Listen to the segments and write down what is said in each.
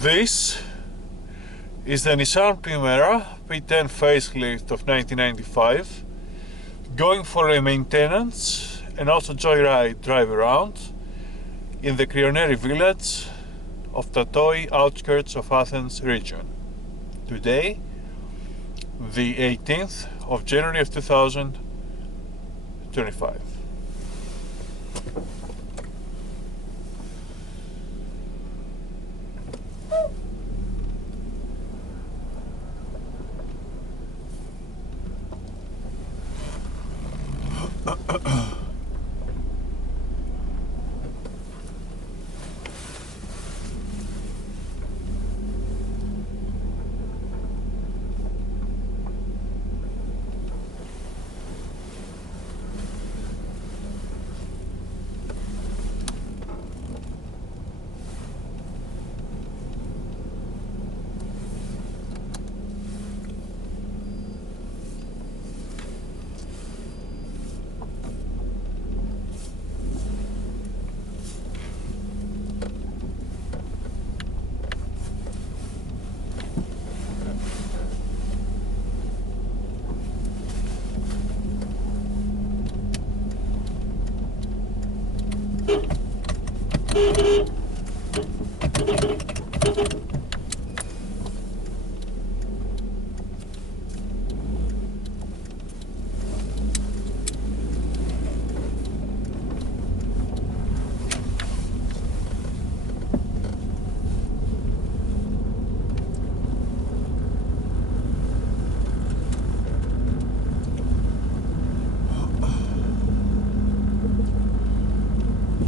This is the Nissan Primera P10 facelift of 1995, going for a maintenance and also joyride drive around in the Krioneri village of Tatoi, outskirts of Athens region. Today, the 18th of January of 2025.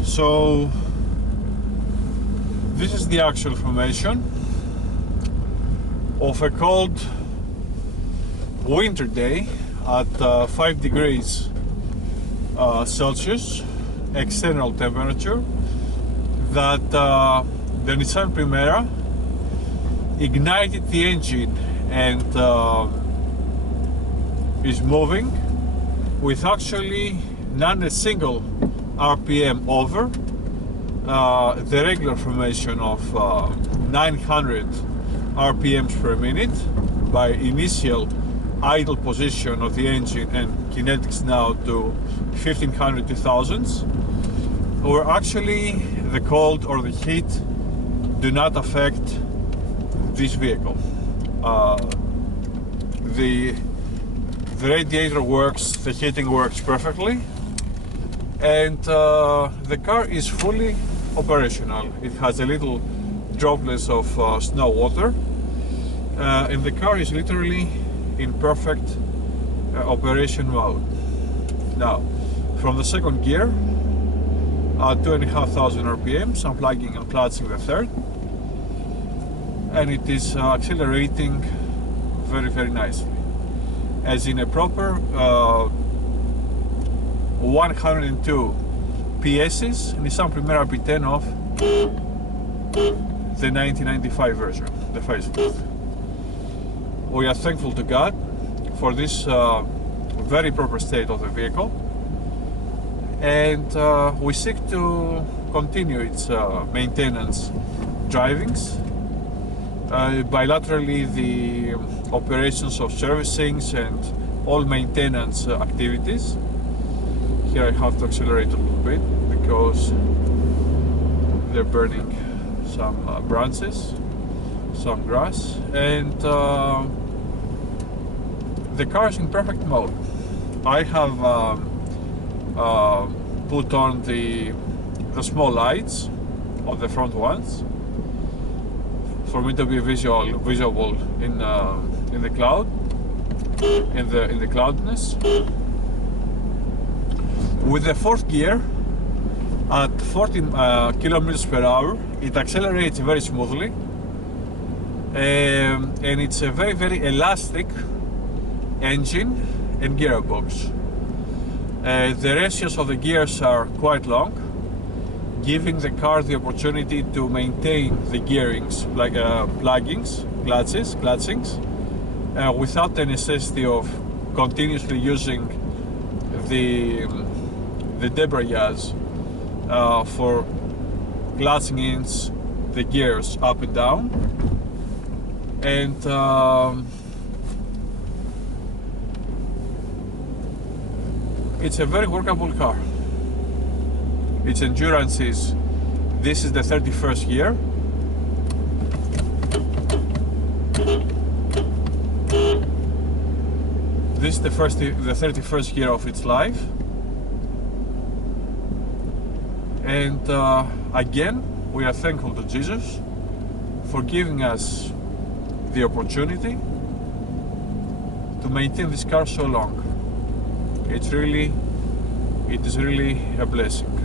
So this is the actual formation of a cold winter day at 5 degrees Celsius external temperature, that the Nissan Primera ignited the engine and is moving with actually not a single RPM over the regular formation of 900 RPMs per minute by initial idle position of the engine and kinetics now to 1500 to thousands, where actually the cold or the heat do not affect this vehicle. The radiator works, the heating works perfectly, and the car is fully operational. It has a little droplets of snow water, and the car is literally in perfect operation mode. Now, from the second gear at 2,500 RPMs, I'm plugging and clutching the third, and it is accelerating very nicely, as in a proper 102 PS's Nissan Primera P10 of the 1995 version, the facelift. We are thankful to God for this very proper state of the vehicle, and we seek to continue its maintenance drivings, bilaterally the operations of servicings and all maintenance activities. Here I have to accelerate a little bit because they're burning some branches, some grass, and the car is in perfect mode. I have put on the small lights on the front ones for me to be visible in the cloud, in the cloudness. With the fourth gear at 40 kilometers per hour, it accelerates very smoothly, and it's a very elastic engine and gearbox. The ratios of the gears are quite long, giving the car the opportunity to maintain the gearings, like pluggings, clutchings, without the necessity of continuously using the debrayage for clutching ins the gears up and down, and it's a very workable car. Its endurance is, this is the 31st year. This is the 31st year of its life. And again, we are thankful to Jesus for giving us the opportunity to maintain this car so long. It is really a blessing.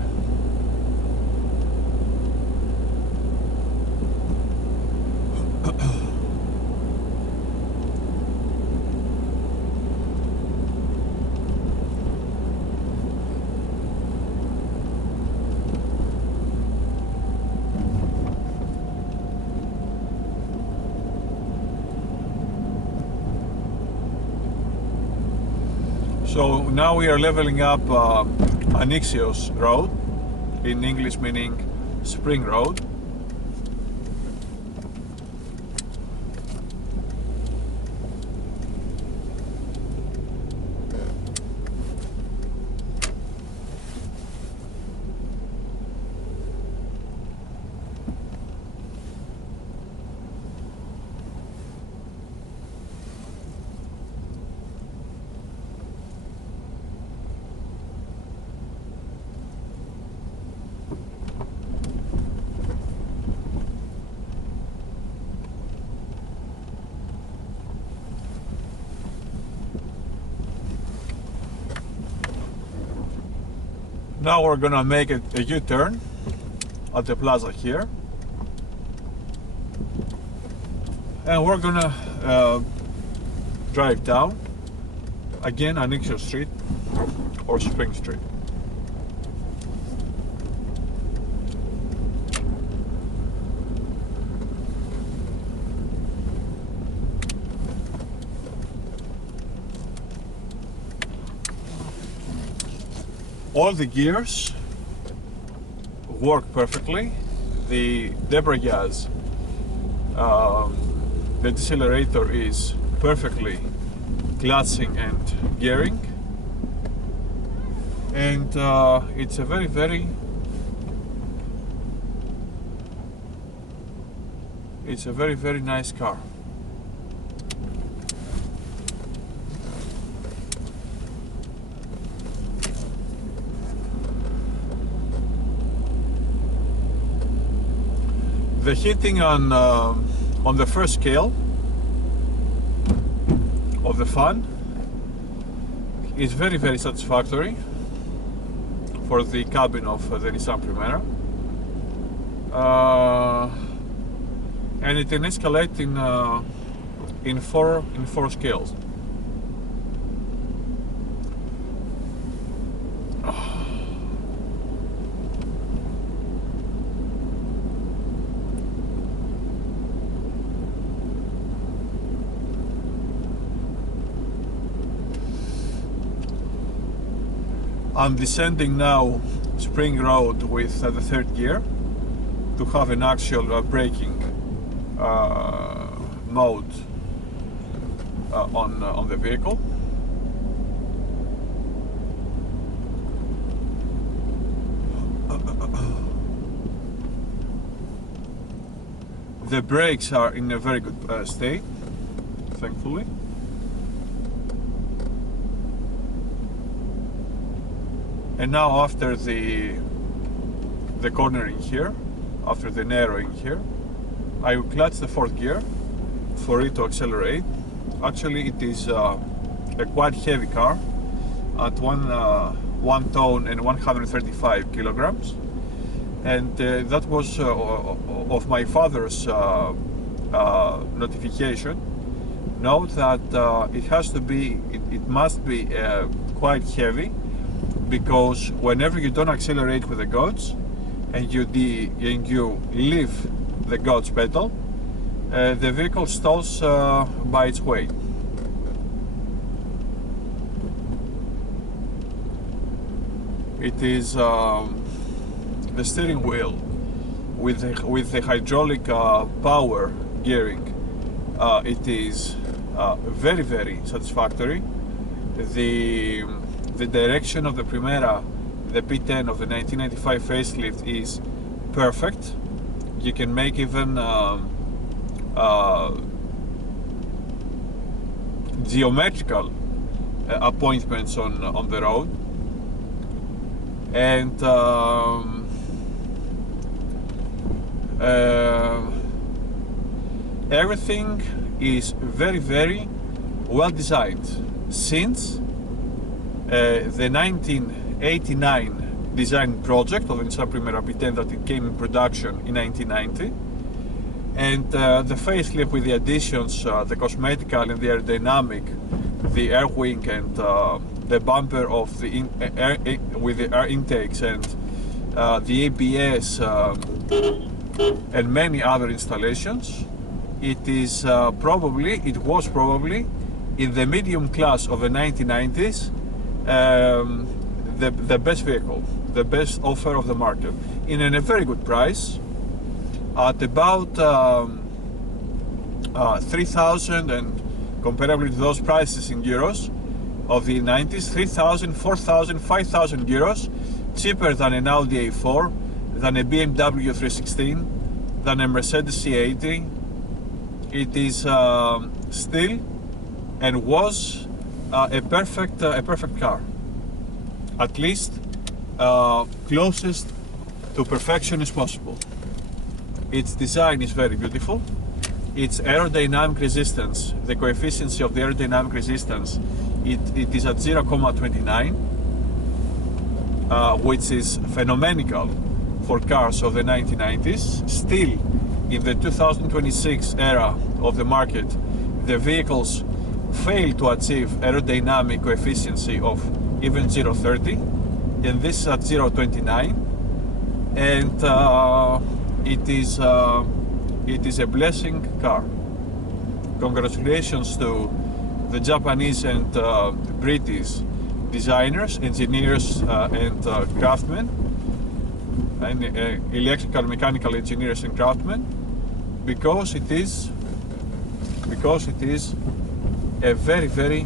So now we are leveling up Anixios Road, in English meaning Spring Road. Now we're gonna make a U-turn at the plaza here, and we're gonna drive down again Anixios Street or Spring Street. All the gears work perfectly. The debrayage, the decelerator is perfectly clutching and gearing, and it's a very nice car. The heating on the first scale of the fan is very satisfactory for the cabin of the Nissan Primera, and it can escalate in four scales. I'm descending now Spring Road with the third gear to have an actual braking mode on the vehicle. The brakes are in a very good state, thankfully. And now after the cornering here, after the narrowing here, I will clutch the fourth gear for it to accelerate. Actually, it is a quite heavy car at 1 ton and 135 kilograms, and that was of my father's notification. Note that it must be quite heavy, because whenever you don't accelerate with the goats and you leave the goats pedal, the vehicle stalls by its weight. It is the steering wheel with the hydraulic power gearing, it is very, very satisfactory. The direction of the Primera, the P10 of the 1995 facelift, is perfect. You can make even geometrical appointments on the road, and everything is very, very well designed, since the 1989 design project of the Nissan Primera P10 that it came in production in 1990, and the facelift with the additions, the cosmetical and the aerodynamic, the air wing and the bumper of the with the air intakes and the ABS and many other installations. It was probably in the medium class of the 1990s the best vehicle, the best offer of the market, in a very good price, at about 3,000, and comparably to those prices in euros of the 90s, 3,000, 4,000, 5,000 euros cheaper than an Audi A4, than a BMW 316, than a Mercedes C80. It is still and was a perfect car, at least closest to perfection as possible. Its design is very beautiful. Its aerodynamic resistance, the coefficient of the aerodynamic resistance, it is at 0.29, which is phenomenal for cars of the 1990s. Still, in the 2026 era of the market, the vehicles fail to achieve aerodynamic coefficient of even 0.30, and this is at 0.29, and it is a blessing car. Congratulations to the Japanese and British designers, engineers, and craftsmen, and electrical, mechanical engineers and craftsmen, because it is a very, very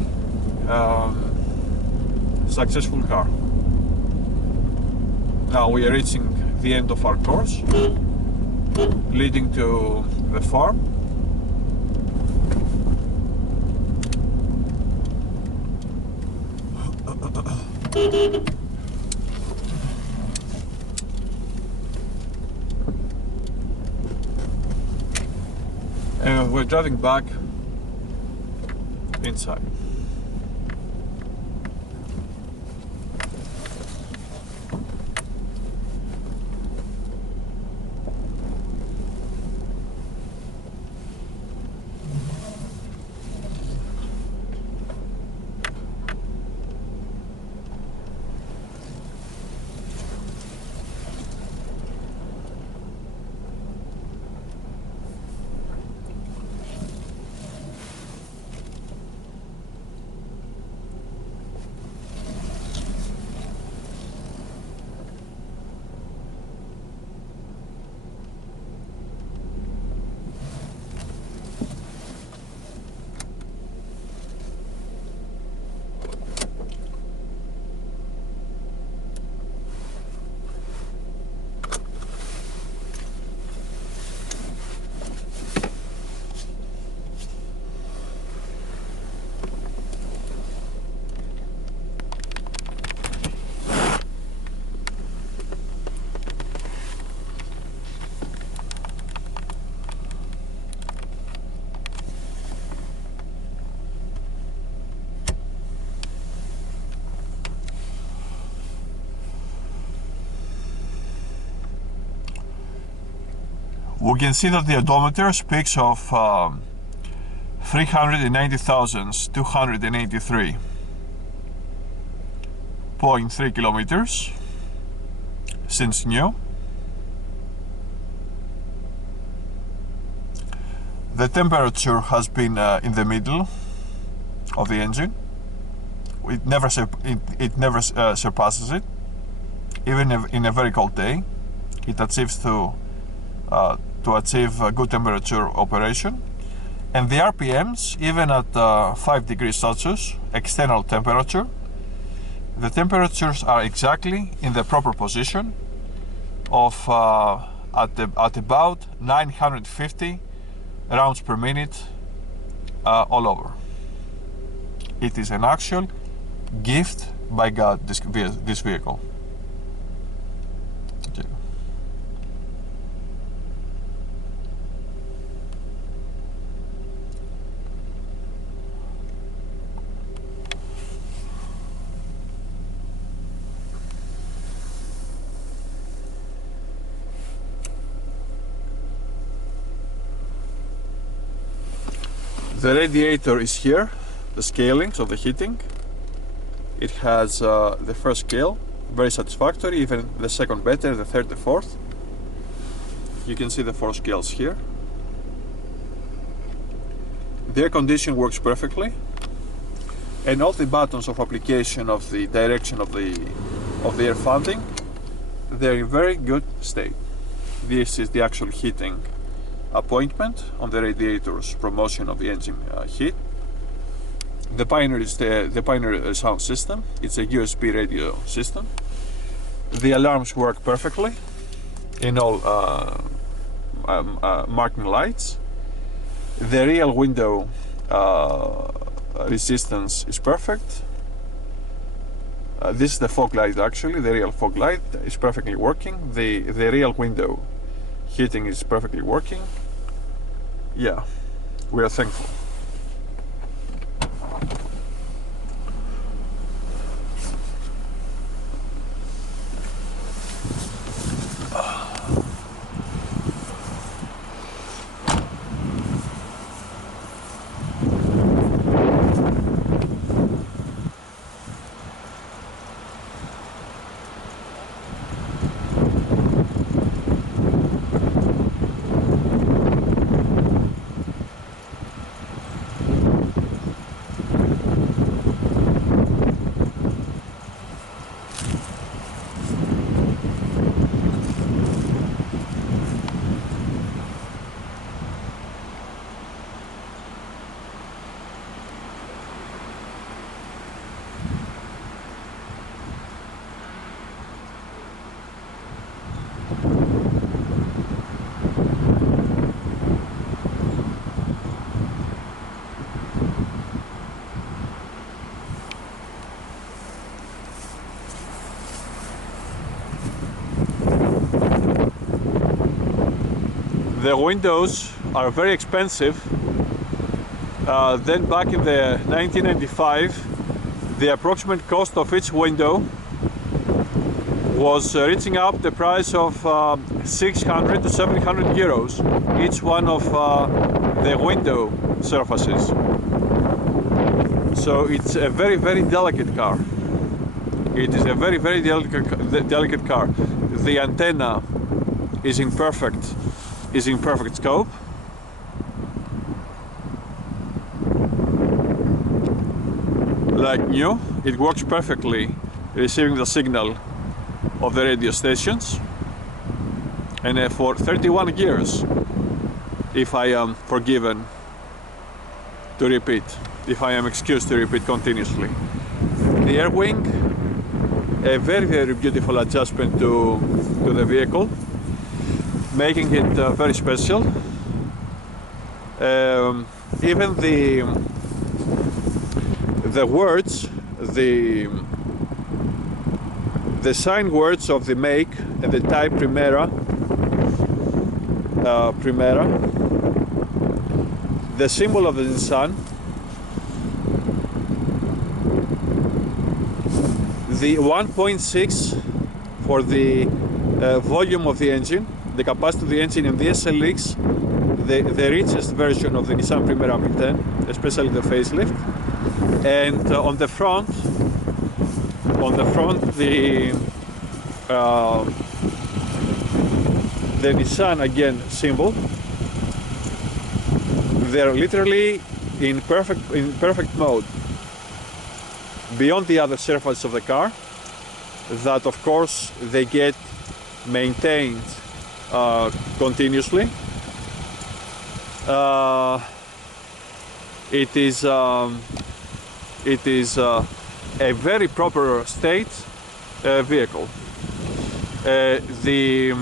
successful car. Now we are reaching the end of our course, leading to the farm. And we're driving back inside. We can see that the odometer speaks of 390,283.3 kilometers since new. The temperature has been in the middle of the engine. It never surpasses it, even in a very cold day. It achieves to to achieve a good temperature operation. And the RPMs, even at 5 degrees Celsius, external temperature, the temperatures are exactly in the proper position of at about 950 rounds per minute all over. It is an actual gift by God, this vehicle. Okay. The radiator is here, the scaling, so the heating. It has the first scale, very satisfactory, even the second better, the third, the fourth. You can see the 4 scales here. The air condition works perfectly, and all the buttons of application of the direction of the air fanning, they're in very good state. This is the actual heating appointment on the radiator's promotion of the engine heat. The Pioneer is the Pioneer sound system. It's a USB radio system. The alarms work perfectly in all marking lights. The real window resistance is perfect. This is the fog light actually. The real fog light is perfectly working. The real window heating is perfectly working. Yeah, we are thankful. The windows are very expensive. Then back in the 1995, the approximate cost of each window was reaching up the price of 600 to 700 euros, each one of the window surfaces. So it's a very, very delicate car. It is a very, very delicate car. The antenna is in perfect scope. Like new, it works perfectly, receiving the signal of the radio stations. And for 31 years, if I am forgiven to repeat, if I am excused to repeat continuously. The air wing, a very, very beautiful adjustment to the vehicle, making it very special. Even the words, the sign words of the make and the type Primera, the symbol of the Nissan, the 1.6 for the volume of the engine, the capacity of the engine, in the SLX, the richest version of the Nissan Primera 10, especially the facelift. And on the front, the Nissan again symbol. They're literally in perfect mode. Beyond the other surfaces of the car, that of course they get maintained continuously. It is a very proper state vehicle. The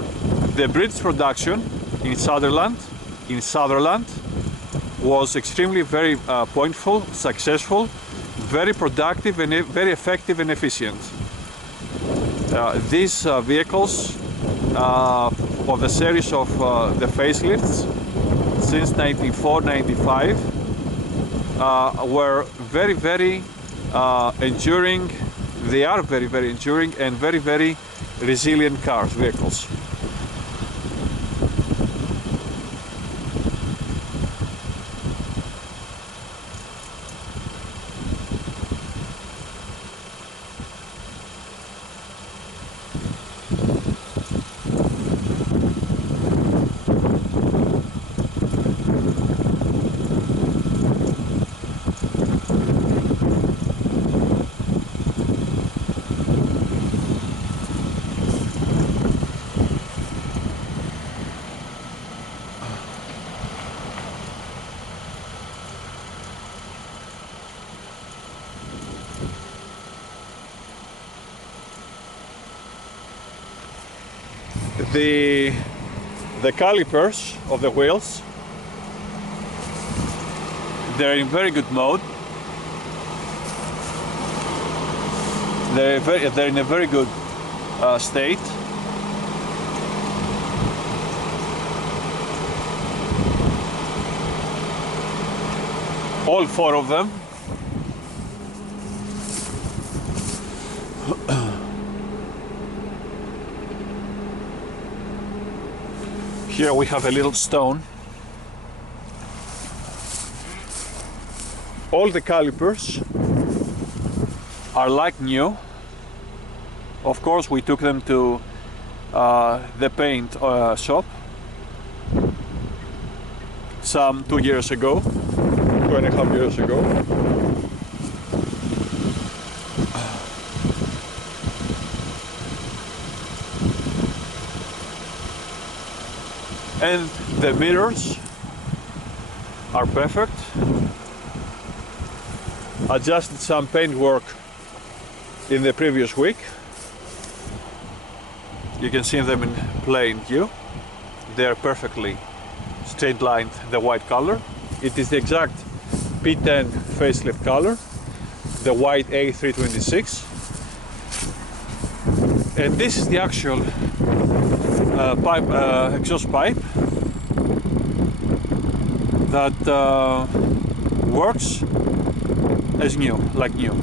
British production in Sutherland was extremely very pointful, successful, very productive, and very effective and efficient. These vehicles of the series of the facelifts since 1994-95 were very enduring. They are very enduring and very resilient cars, vehicles. The calipers of the wheels, they're in very good mode. They're in a very good state. All four of them. Here we have a little stone. All the calipers are like new. Of course, we took them to the paint shop some 2.5 years ago. And the mirrors are perfect. Adjusted some paint work in the previous week. You can see them in plain view. They are perfectly straight lined, the white color. It is the exact P10 facelift color, the white A326. And this is the actual exhaust pipe that works as new, like new.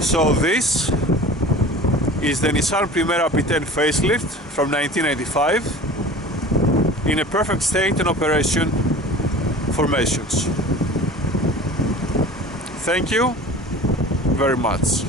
So this is the Nissan Primera P10 facelift from 1995 in a perfect state and operation formations. Thank you very much.